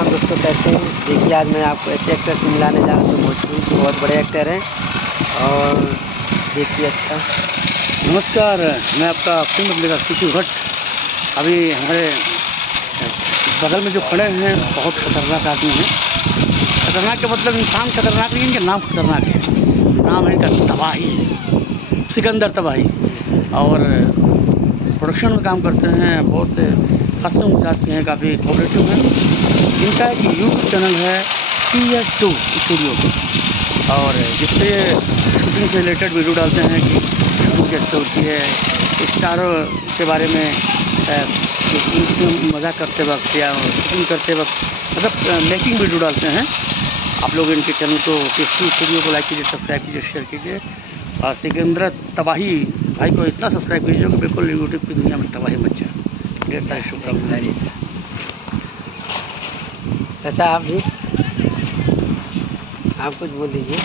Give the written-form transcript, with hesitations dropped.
प्रणाम दोस्तों, कैसे हैं? देखिए आज मैं आपको ऐसे एक्टर से मिलाने जा रहा हूँ जो भोजपुरी के बहुत बड़े एक्टर हैं। और देखिए अच्छा नमस्कार, मैं आपका फिल्म अभिनेता सीपी भट्ट। अभी हमारे बगल में जो खड़े हैं बहुत खतरनाक आदमी हैं। खतरनाक का मतलब इंसान खतरनाक नहीं, इनके नाम खतरनाक है। नाम है इनका तबाही, सिकंदर तबाही। और प्रोडक्शन में काम करते हैं, बहुत से हंसों मजाक के हैं, काफ़ी कोऑपरेटिव हैं। इनका एक यूट्यूब चैनल है PS2 स्टूडियो, और जिससे शूटिंग से रिलेटेड वीडियो डालते हैं कि शूटिंग कैसे होती है, स्टारों के बारे में मज़ाक करते वक्त या शूटिंग करते वक्त मतलब मेकिंग वीडियो डालते हैं। आप लोग इनके चैनल को PS2 स्टूडियो को लाइक कीजिए, सब्सक्राइब कीजिए, शेयर कीजिए। और सिकंदर तबाही भाई को इतना सब्सक्राइब कीजिए कि बिल्कुल यूट्यूब की दुनिया में तबाही मच जाए। ढेर सारी शुभकामनाएं। चाचा आप भी आप कुछ बोल दीजिए।